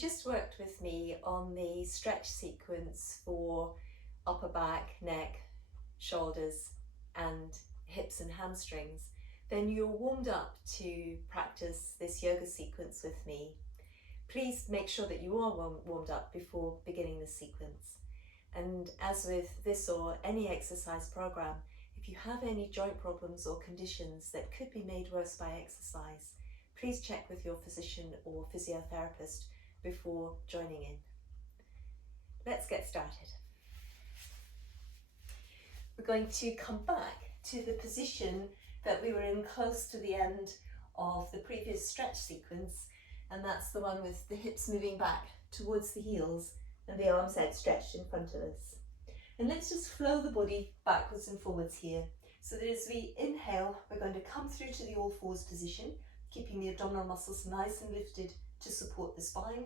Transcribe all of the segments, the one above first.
just worked with me on the stretch sequence for upper back, neck, shoulders and hips and hamstrings, then you're warmed up to practice this yoga sequence with me. Please make sure that you are warmed up before beginning the sequence. And as with this or any exercise program, if you have any joint problems or conditions that could be made worse by exercise, please check with your physician or physiotherapist before joining in. Let's get started. We're going to come back to the position that we were in close to the end of the previous stretch sequence, and that's the one with the hips moving back towards the heels and the arms outstretched in front of us. And let's just flow the body backwards and forwards here, so that as we inhale, we're going to come through to the all fours position, keeping the abdominal muscles nice and lifted to support the spine.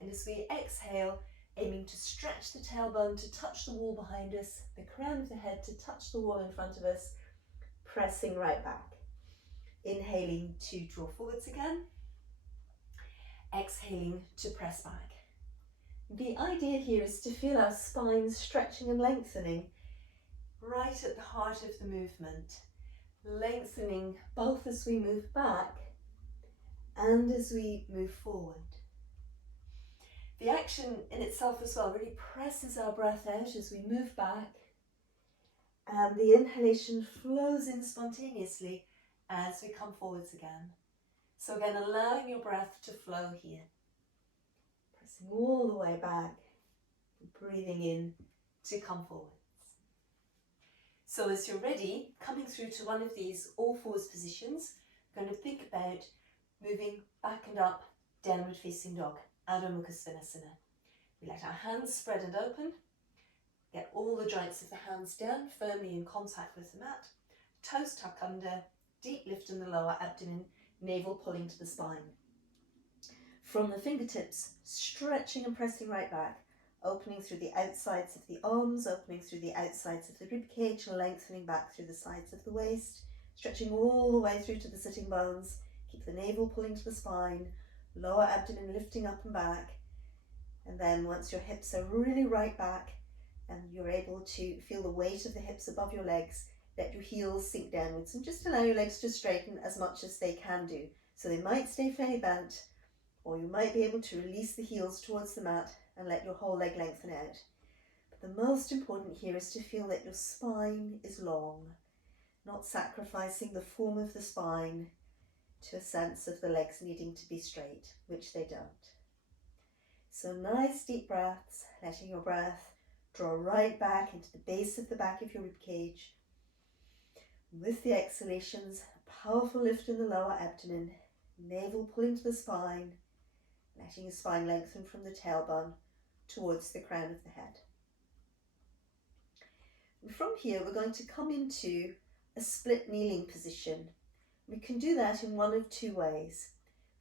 And as we exhale, aiming to stretch the tailbone to touch the wall behind us, the crown of the head to touch the wall in front of us, pressing right back. Inhaling to draw forwards again, exhaling to press back. The idea here is to feel our spine stretching and lengthening right at the heart of the movement, lengthening both as we move back and as we move forward. The action in itself as well really presses our breath out as we move back, and the inhalation flows in spontaneously as we come forwards again. So again, allowing your breath to flow here. Pressing all the way back, breathing in to come forwards. So as you're ready, coming through to one of these all fours positions, going to think about moving back and up, downward facing dog, Adho Mukha Svanasana. We let our hands spread and open, get all the joints of the hands down, firmly in contact with the mat, toes tuck under, deep lift in the lower abdomen, navel pulling to the spine. From the fingertips, stretching and pressing right back, opening through the outsides of the arms, opening through the outsides of the rib cage, lengthening back through the sides of the waist, stretching all the way through to the sitting bones. Keep the navel pulling to the spine, lower abdomen lifting up and back. And then once your hips are really right back and you're able to feel the weight of the hips above your legs, let your heels sink downwards and just allow your legs to straighten as much as they can do. So they might stay fairly bent, or you might be able to release the heels towards the mat and let your whole leg lengthen out. But the most important here is to feel that your spine is long, not sacrificing the form of the spine to a sense of the legs needing to be straight, which they don't. So nice deep breaths, letting your breath draw right back into the base of the back of your rib cage. With the exhalations, a powerful lift in the lower abdomen, navel pulling to the spine, letting your spine lengthen from the tailbone towards the crown of the head. And from here, we're going to come into a split kneeling position. We can do that in one of two ways.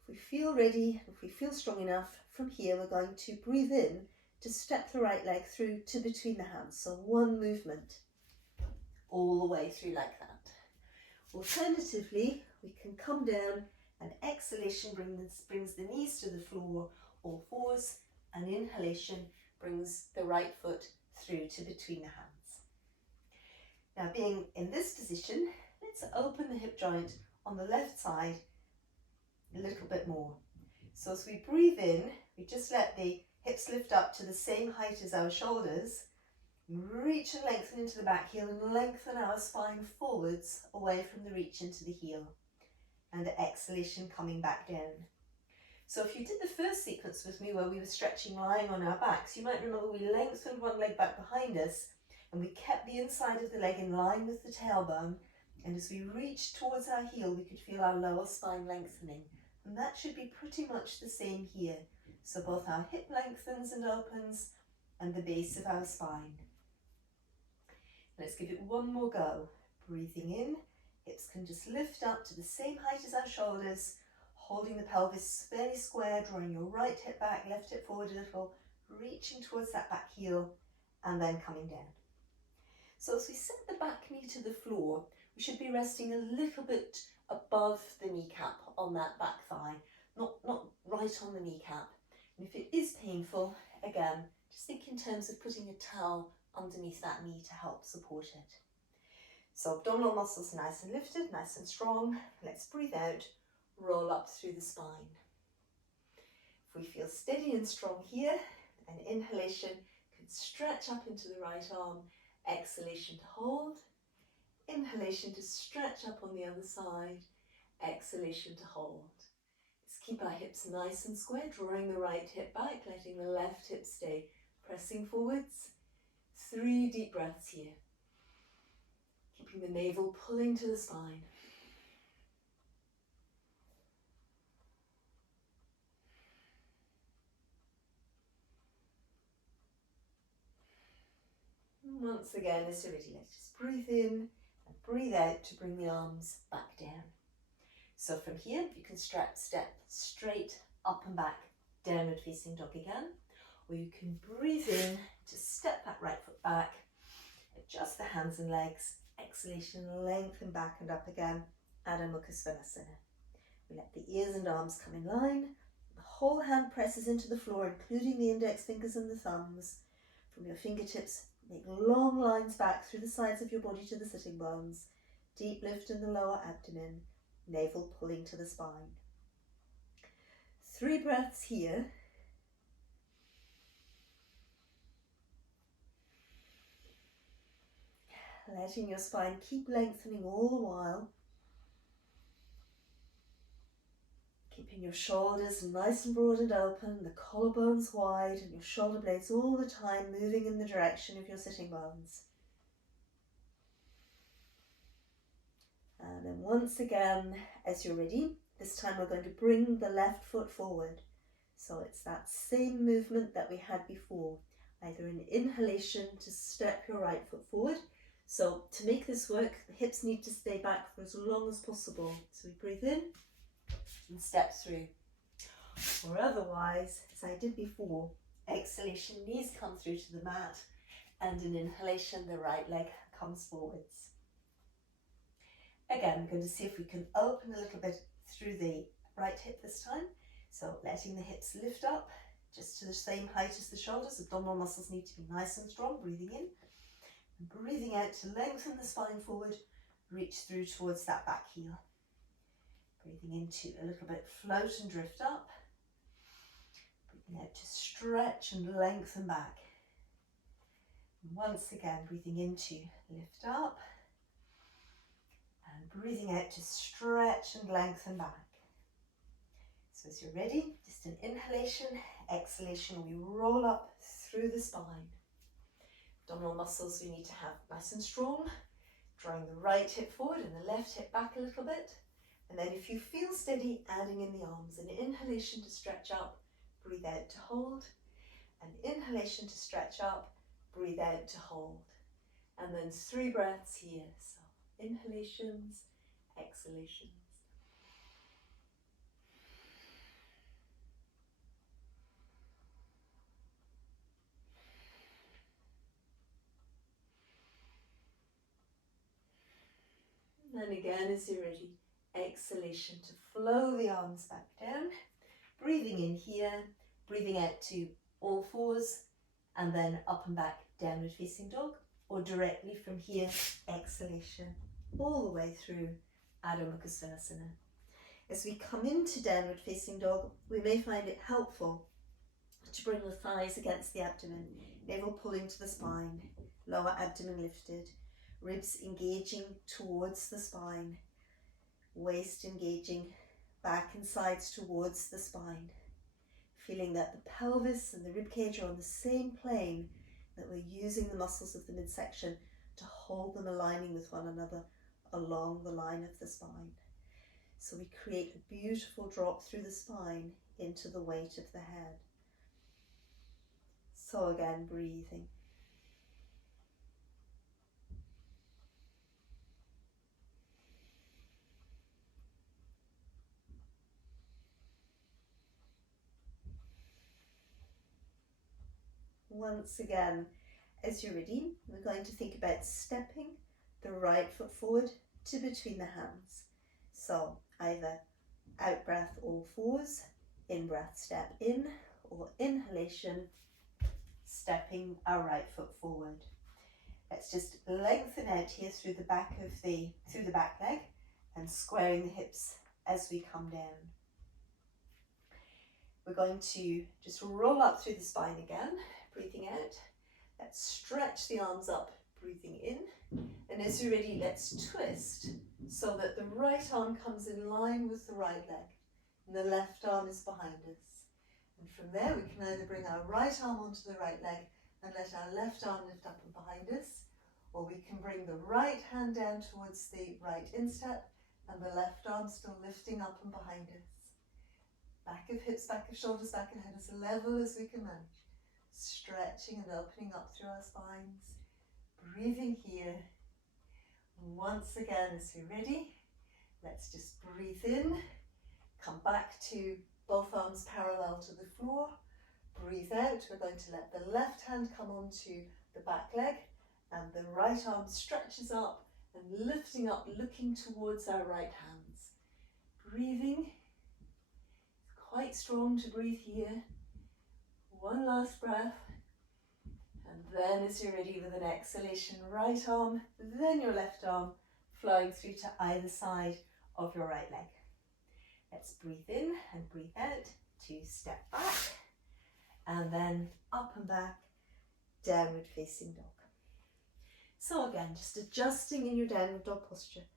If we feel ready, if we feel strong enough, from here we're going to breathe in to step the right leg through to between the hands. So one movement all the way through like that. Alternatively, we can come down and exhalation brings the knees to the floor, all fours, and inhalation brings the right foot through to between the hands. Now being in this position, let's open the hip joint on the left side a little bit more. So as we breathe in, we just let the hips lift up to the same height as our shoulders, reach and lengthen into the back heel and lengthen our spine forwards away from the reach into the heel, and the exhalation coming back down. So if you did the first sequence with me where we were stretching lying on our backs, you might remember we lengthened one leg back behind us and we kept the inside of the leg in line with the tailbone, and as we reached towards our heel we could feel our lower spine lengthening, and that should be pretty much the same here. So both our hip lengthens and opens and the base of our spine. Let's give it one more go. Breathing in, hips can just lift up to the same height as our shoulders, holding the pelvis fairly square, drawing your right hip back, left hip forward a little, reaching towards that back heel and then coming down. So as we set the back knee to the floor, we should be resting a little bit above the kneecap on that back thigh, not right on the kneecap. And if it is painful, again, just think in terms of putting a towel underneath that knee to help support it. So abdominal muscles nice and lifted, nice and strong. Let's breathe out, roll up through the spine. If we feel steady and strong here, an inhalation can stretch up into the right arm, exhalation to hold, inhalation to stretch up on the other side, exhalation to hold. Let's keep our hips nice and square, drawing the right hip back, letting the left hip stay, pressing forwards. 3 deep breaths here. Keeping the navel pulling to the spine. Once again, as you're ready, let's just breathe in and breathe out to bring the arms back down. So from here, you can step straight up and back, downward facing dog again, or you can breathe in to step that right foot back, adjust the hands and legs, exhalation, lengthen back and up again, Adho Mukha Svanasana. We let the ears and arms come in line, the whole hand presses into the floor, including the index fingers and the thumbs. From your fingertips, make long lines back through the sides of your body to the sitting bones, deep lift in the lower abdomen, navel pulling to the spine. 3 breaths here. Letting your spine keep lengthening all the while. Keeping your shoulders nice and broad and open, the collarbones wide, and your shoulder blades all the time moving in the direction of your sitting bones. And then once again, as you're ready, this time we're going to bring the left foot forward. So it's that same movement that we had before, either an inhalation to step your right foot forward. So to make this work, the hips need to stay back for as long as possible. So we breathe in and step through. Or otherwise, as I did before, exhalation, knees come through to the mat, and an inhalation, the right leg comes forwards. Again, we're going to see if we can open a little bit through the right hip this time. So letting the hips lift up just to the same height as the shoulders. Abdominal muscles need to be nice and strong. Breathing in and breathing out to lengthen the spine forward. Reach through towards that back heel. Breathing into a little bit float and drift up. Breathing out to stretch and lengthen back. And once again, breathing into lift up. And breathing out to stretch and lengthen back. So as you're ready, just an inhalation, exhalation, we roll up through the spine. Abdominal muscles we need to have nice and strong, drawing the right hip forward and the left hip back a little bit. And then if you feel steady, adding in the arms, an inhalation to stretch up, breathe out to hold, an inhalation to stretch up, breathe out to hold. And then 3 breaths here, so inhalations, exhalations. And again, as you're ready, exhalation to flow the arms back down. Breathing in here, breathing out to all fours, and then up and back, downward facing dog, or directly from here, exhalation, all the way through Adho Mukha Svanasana. As we come into downward facing dog, we may find it helpful to bring the thighs against the abdomen, navel pulling to the spine, lower abdomen lifted, ribs engaging towards the spine, waist engaging back and sides towards the spine, feeling that the pelvis and the ribcage are on the same plane, that we're using the muscles of the midsection to hold them aligning with one another along the line of the spine. So we create a beautiful drop through the spine into the weight of the head. So again, breathing. Once again, as you're ready, we're going to think about stepping the right foot forward to between the hands. So either out breath all fours, in breath step in, or inhalation, stepping our right foot forward. Let's just lengthen out here through the back leg and squaring the hips as we come down. We're going to just roll up through the spine again, breathing out. Let's stretch the arms up, breathing in. And as you're ready, let's twist so that the right arm comes in line with the right leg and the left arm is behind us. And from there, we can either bring our right arm onto the right leg and let our left arm lift up and behind us, or we can bring the right hand down towards the right instep and the left arm still lifting up and behind us. Back of hips, back of shoulders, back of head as level as we can manage. Stretching and opening up through our spines. Breathing here. And once again, as you're ready, let's just breathe in. Come back to both arms parallel to the floor. Breathe out. We're going to let the left hand come onto the back leg and the right arm stretches up and lifting up, looking towards our right hands. Breathing. Quite strong to breathe here. One last breath. And then as you're ready with an exhalation, right arm, then your left arm, flowing through to either side of your right leg. Let's breathe in and breathe out to step back. And then up and back, downward facing dog. So again, just adjusting in your downward dog posture.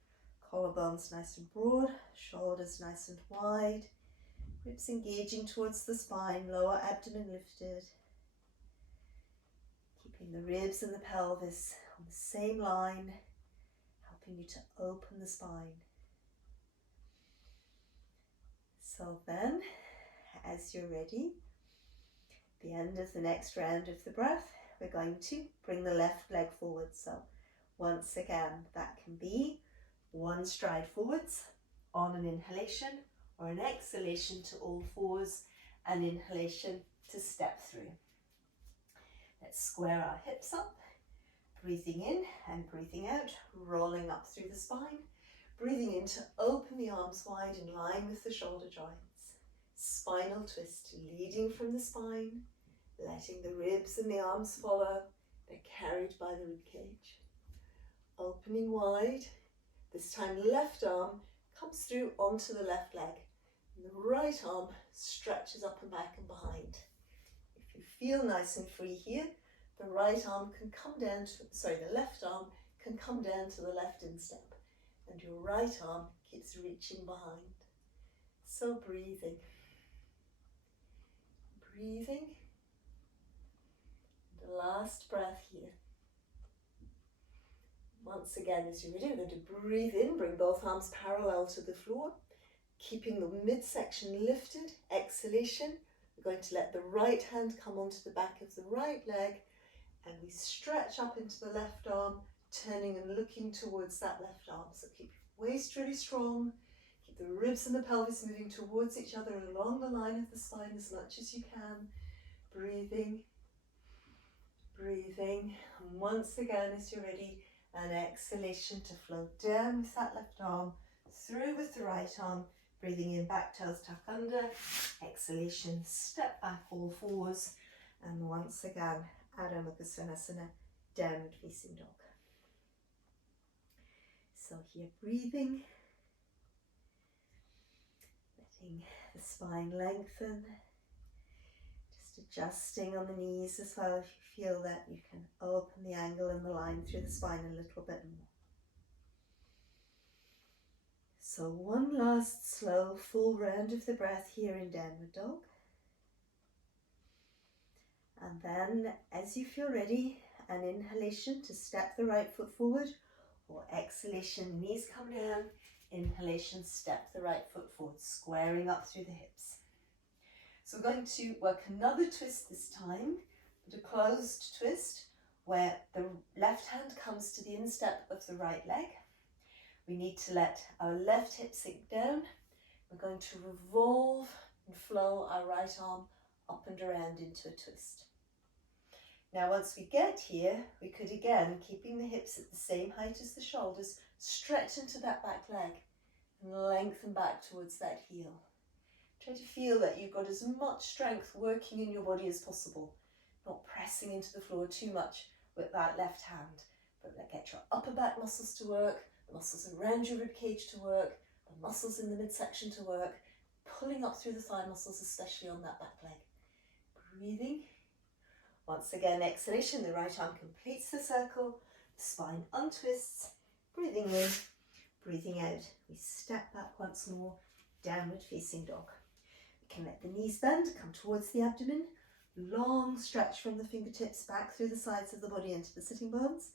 Collarbones nice and broad, shoulders nice and wide. Ribs engaging towards the spine, lower abdomen lifted. Keeping the ribs and the pelvis on the same line, helping you to open the spine. So then, as you're ready, at the end of the next round of the breath, we're going to bring the left leg forward. So once again, that can be one stride forwards on an inhalation, or an exhalation to all fours, and inhalation to step through. Let's square our hips up, breathing in and breathing out, rolling up through the spine, breathing in to open the arms wide in line with the shoulder joints. Spinal twist, leading from the spine, letting the ribs and the arms follow. They're carried by the rib cage. Opening wide, this time left arm comes through onto the left leg. And the right arm stretches up and back and behind. If you feel nice and free here, the right arm can come down to, the left arm can come down to the left instep, and your right arm keeps reaching behind. So breathing. Breathing. The last breath here. Once again, as you're ready, we're going to breathe in, bring both arms parallel to the floor. Keeping the midsection lifted, exhalation, we're going to let the right hand come onto the back of the right leg and we stretch up into the left arm, turning and looking towards that left arm. So keep your waist really strong, keep the ribs and the pelvis moving towards each other along the line of the spine as much as you can. Breathing, breathing, and once again as you're ready, an exhalation to flow down with that left arm, through with the right arm. Breathing in, back toes tuck under, exhalation, step back all fours, and once again, Adho Mukha Svanasana, downward facing dog. So here, breathing, letting the spine lengthen, just adjusting on the knees as well. If you feel that, you can open the angle and the line through the spine a little bit more. So one last slow, full round of the breath here in downward dog. And then, as you feel ready, an inhalation to step the right foot forward, or exhalation, knees come down, inhalation, step the right foot forward, squaring up through the hips. So we're going to work another twist this time, but a closed twist, where the left hand comes to the instep of the right leg. We need to let our left hip sink down. We're going to revolve and flow our right arm up and around into a twist. Now once we get here, we could again, keeping the hips at the same height as the shoulders, stretch into that back leg and lengthen back towards that heel. Try to feel that you've got as much strength working in your body as possible, not pressing into the floor too much with that left hand, but get your upper back muscles to work, the muscles around your rib cage to work, the muscles in the midsection to work, pulling up through the thigh muscles, especially on that back leg. Breathing. Once again, exhalation, the right arm completes the circle, the spine untwists, breathing in, breathing out. We step back once more, downward facing dog. We can let the knees bend, come towards the abdomen, long stretch from the fingertips back through the sides of the body into the sitting bones,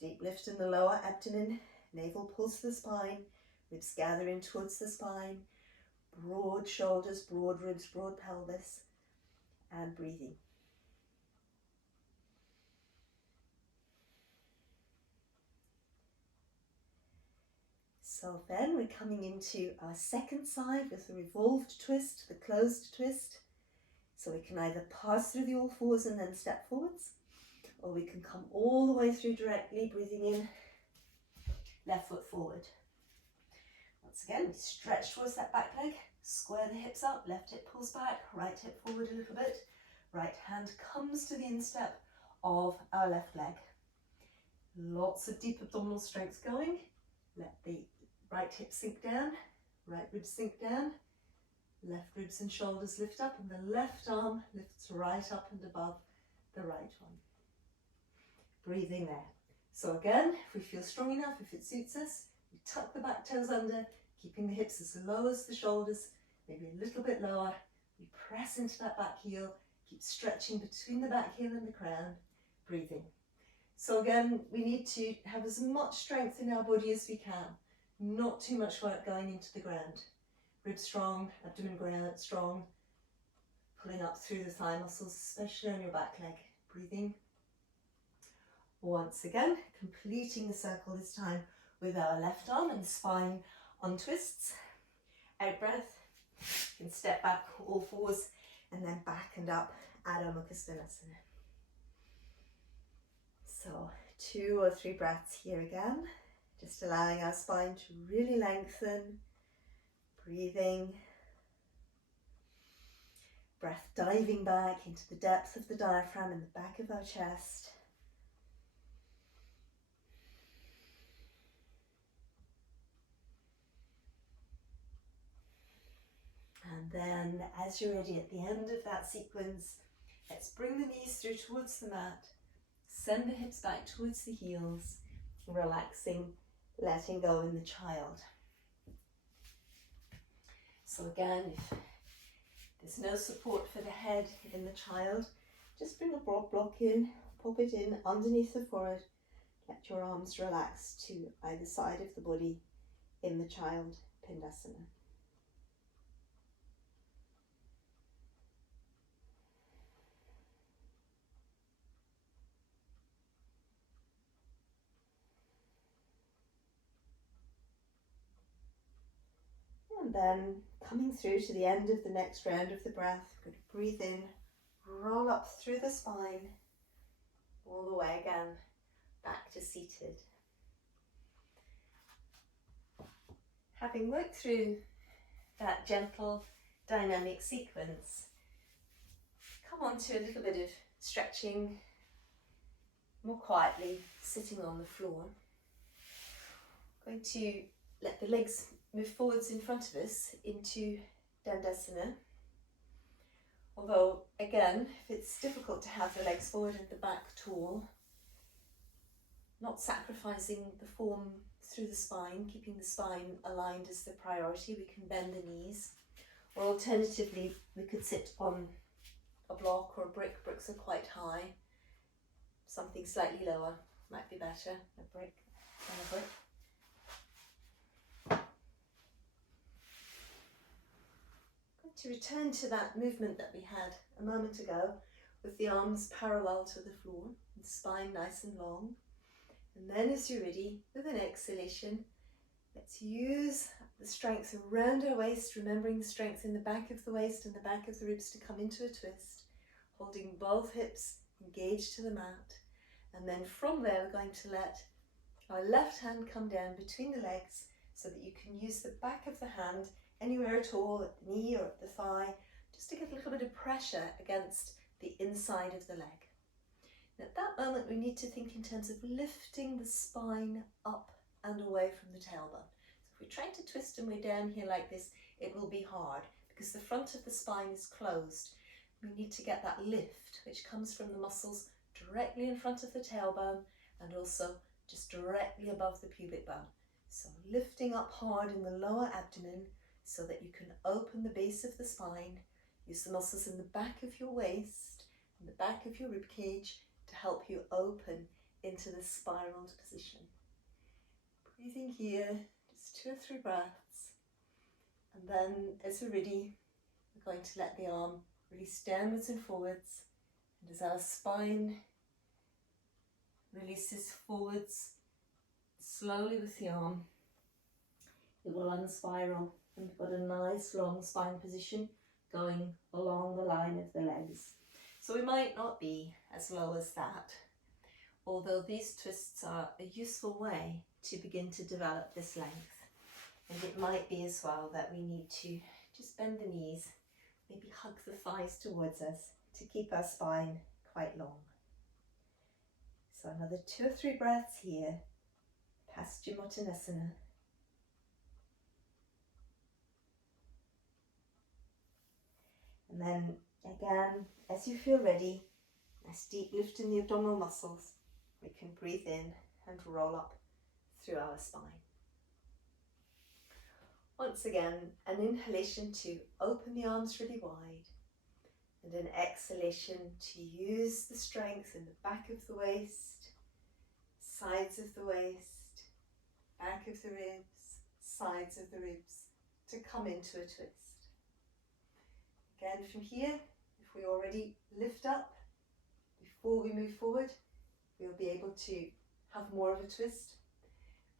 deep lift in the lower abdomen, navel pulls to the spine, ribs gather in towards the spine, broad shoulders, broad ribs, broad pelvis, and breathing. So then we're coming into our second side with the revolved twist, the closed twist. So we can either pass through the all fours and then step forwards, or we can come all the way through directly, breathing in, left foot forward. Once again, we stretch towards that back leg, square the hips up, left hip pulls back, right hip forward a little bit, right hand comes to the instep of our left leg. Lots of deep abdominal strength going. Let the right hip sink down, right ribs sink down, left ribs and shoulders lift up, and the left arm lifts right up and above the right one. Breathing there. So again, if we feel strong enough, if it suits us, we tuck the back toes under, keeping the hips as low as the shoulders, maybe a little bit lower. We press into that back heel, keep stretching between the back heel and the crown, breathing. So again, we need to have as much strength in our body as we can, not too much work going into the ground. Ribs strong, abdomen ground strong, pulling up through the thigh muscles, especially on your back leg. Breathing. Once again, completing the circle this time with our left arm and spine untwists. Out breath. You can step back all fours and then back and up, Adho Mukha Svanasana. So 2 or 3 breaths here again, just allowing our spine to really lengthen, breathing, breath diving back into the depth of the diaphragm and the back of our chest. And then as you're ready at the end of that sequence, let's bring the knees through towards the mat. Send the hips back towards the heels, relaxing, letting go in the child. So again, if there's no support for the head in the child, just bring a broad block in, pop it in underneath the forehead. Let your arms relax to either side of the body in the child, Pindasana. And then coming through to the end of the next round of the breath, we're going to breathe in, roll up through the spine, all the way again, back to seated. Having worked through that gentle, dynamic sequence, come on to a little bit of stretching, more quietly, sitting on the floor. Going to let the legs move forwards in front of us into Dandasana. Although, again, if it's difficult to have the legs forward and the back tall, not sacrificing the form through the spine, keeping the spine aligned is the priority. We can bend the knees, or alternatively, we could sit on a block or a brick. Bricks are quite high. Something slightly lower might be better, a brick than a brick. To return to that movement that we had a moment ago, with the arms parallel to the floor, and the spine nice and long. And then as you're ready, with an exhalation, let's use the strength around our waist, remembering the strength in the back of the waist and the back of the ribs to come into a twist, holding both hips engaged to the mat. And then from there, we're going to let our left hand come down between the legs so that you can use the back of the hand anywhere at all, at the knee or at the thigh, just to get a little bit of pressure against the inside of the leg. And at that moment, we need to think in terms of lifting the spine up and away from the tailbone. So if we try to twist and we're down here like this, it will be hard because the front of the spine is closed. We need to get that lift, which comes from the muscles directly in front of the tailbone and also just directly above the pubic bone. So lifting up hard in the lower abdomen so that you can open the base of the spine. Use the muscles in the back of your waist and the back of your rib cage to help you open into the spiraled position. Breathing here, just 2 or 3 breaths. And then as we're ready, we're going to let the arm release downwards and forwards. And as our spine releases forwards, slowly with the arm, it will unspiral. And we've got a nice long spine position going along the line of the legs. So we might not be as low as that, although these twists are a useful way to begin to develop this length. And it might be as well that we need to just bend the knees, maybe hug the thighs towards us to keep our spine quite long. So another 2 or 3 breaths here, Paschimottanasana. And then again, as you feel ready, nice deep lift in the abdominal muscles, we can breathe in and roll up through our spine. Once again, an inhalation to open the arms really wide, and an exhalation to use the strength in the back of the waist, sides of the waist, back of the ribs, sides of the ribs, to come into a twist. Again, from here, if we already lift up before we move forward, we'll be able to have more of a twist.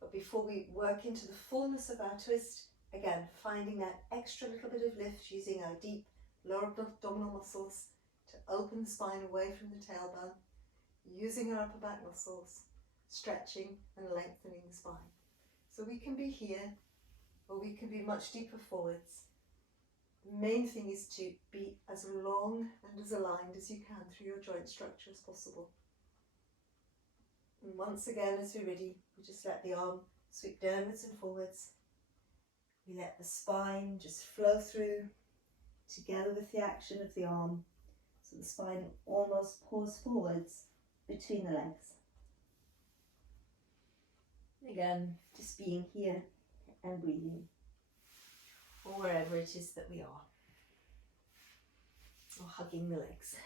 But before we work into the fullness of our twist, again, finding that extra little bit of lift using our deep lower abdominal muscles to open the spine away from the tailbone, using our upper back muscles, stretching and lengthening the spine. So we can be here, or we can be much deeper forwards. The main thing is to be as long and as aligned as you can through your joint structure as possible. And once again, as we're ready, we just let the arm sweep downwards and forwards. We let the spine just flow through together with the action of the arm, so the spine almost pours forwards between the legs. Again, just being here and breathing, or wherever it is that we are, or hugging the legs.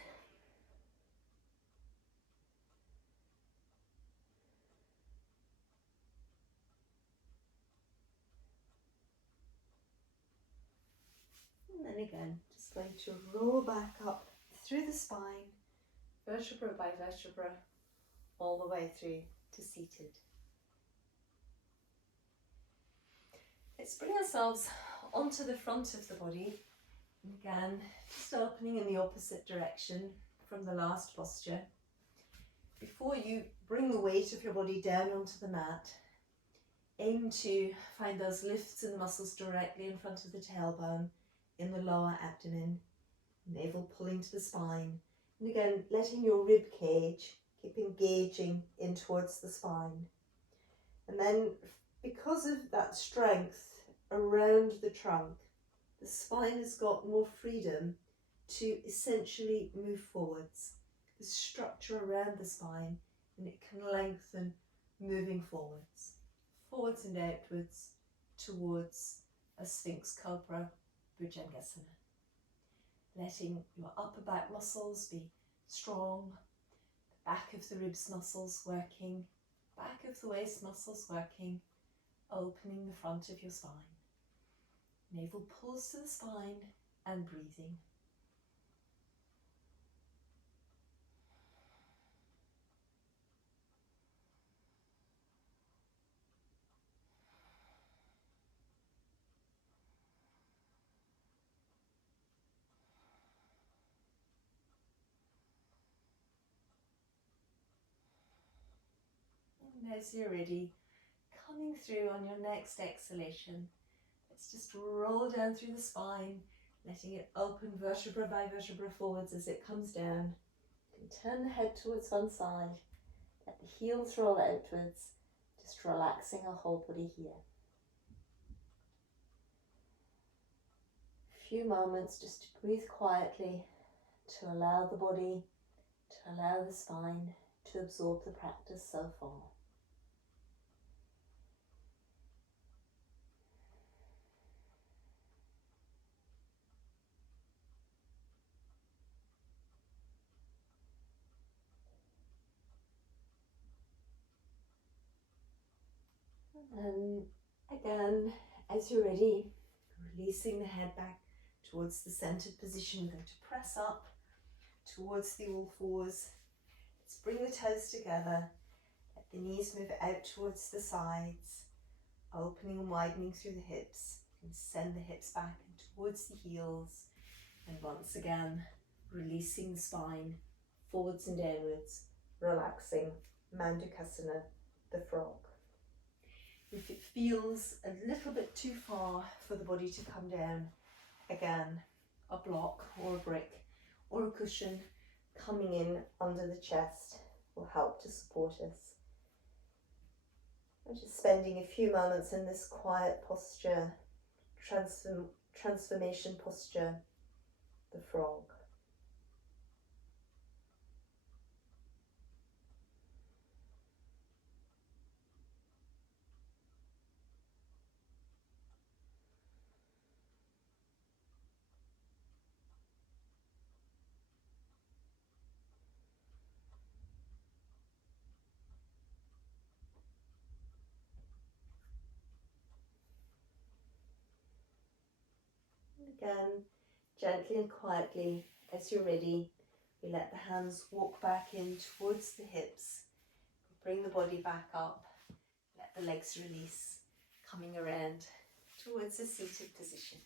And then again, just going to roll back up through the spine, vertebra by vertebra, all the way through to seated. Let's bring ourselves onto the front of the body. Again, just opening in the opposite direction from the last posture. Before you bring the weight of your body down onto the mat, aim to find those lifts in the muscles directly in front of the tailbone, in the lower abdomen, navel pulling to the spine. And again, letting your rib cage keep engaging in towards the spine. And then, because of that strength around the trunk, the spine has got more freedom to essentially move forwards. The structure around the spine, and it can lengthen moving forwards and outwards towards a Sphinx Cobra Bhujangasana. Letting your upper back muscles be strong, the back of the ribs muscles working, back of the waist muscles working, opening the front of your spine. Navel pulls to the spine and breathing. And as you're ready, coming through on your next exhalation, let's Let's just roll down through the spine, letting it open vertebra by vertebra forwards as it comes down. You can turn the head towards one side, let the heels roll outwards, just relaxing our whole body here. A few moments just to breathe quietly, to allow the body, to allow the spine to absorb the practice so far. And again, as you're ready, releasing the head back towards the centered position. We're going to press up towards the all fours. Let's bring the toes together. Let the knees move out towards the sides, opening and widening through the hips. And send the hips back and towards the heels. And once again, releasing the spine forwards and downwards, relaxing Mandukasana, the frog. If it feels a little bit too far for the body to come down, again, a block or a brick or a cushion coming in under the chest will help to support us. I'm just spending a few moments in this quiet posture, transformation posture, the frog. Again, gently and quietly, as you're ready, we let the hands walk back in towards the hips. Bring the body back up, let the legs release, coming around towards a seated position.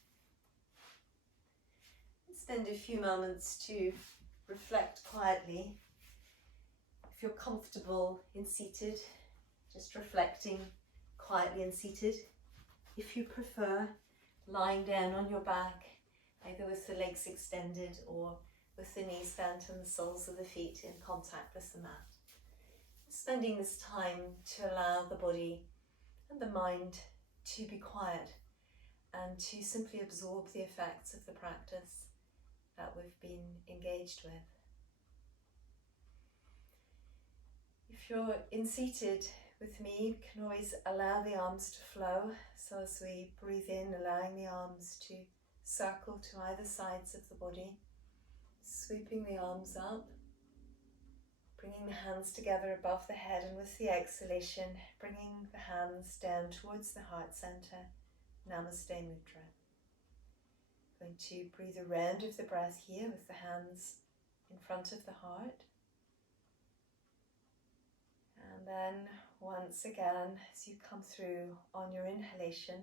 Spend a few moments to reflect quietly. If you're comfortable in seated, just reflecting quietly and seated. If you prefer, lying down on your back, either with the legs extended or with the knees bent and the soles of the feet in contact with the mat. Spending this time to allow the body and the mind to be quiet and to simply absorb the effects of the practice that we've been engaged with. If you're in seated with me, you can always allow the arms to flow. So as we breathe in, allowing the arms to circle to either sides of the body, sweeping the arms up, bringing the hands together above the head, and with the exhalation, bringing the hands down towards the heart center, Namaste Mudra. Going to breathe a round of the breath here with the hands in front of the heart. And then once again, as you come through on your inhalation,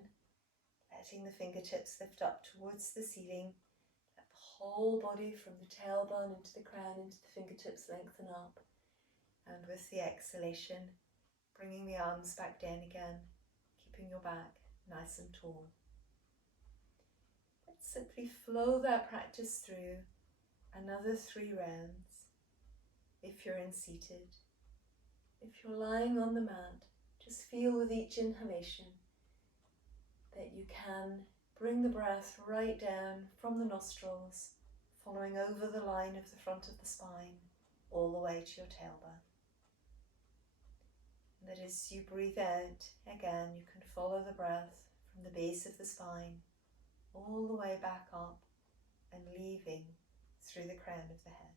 letting the fingertips lift up towards the ceiling, let the whole body from the tailbone into the crown, into the fingertips lengthen up. And with the exhalation, bringing the arms back down again, keeping your back nice and tall. Let's simply flow that practice through another 3 rounds. If you're in seated, if you're lying on the mat, just feel with each inhalation that you can bring the breath right down from the nostrils, following over the line of the front of the spine, all the way to your tailbone. And that as you breathe out, again, you can follow the breath from the base of the spine, all the way back up and leaving through the crown of the head.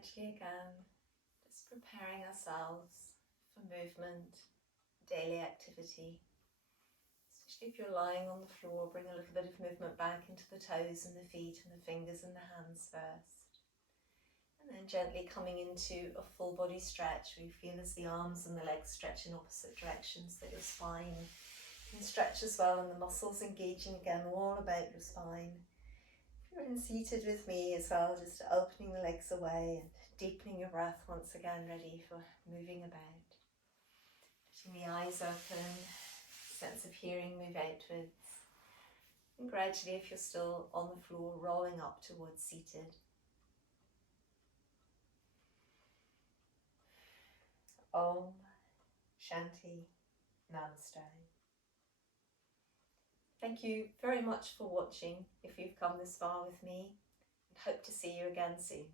gradually again, just preparing ourselves for movement, daily activity. Especially if you're lying on the floor, bring a little bit of movement back into the toes and the feet and the fingers and the hands first. And then gently coming into a full body stretch where you feel as the arms and the legs stretch in opposite directions, that your spine can stretch as well and the muscles engaging again all about your spine. If you're in seated with me as well, just opening the legs away and deepening your breath once again, ready for moving about. Letting the eyes open, sense of hearing move outwards. And gradually, if you're still on the floor, rolling up towards seated. Om Shanti Namaste. Thank you very much for watching if you've come this far with me, and hope to see you again soon.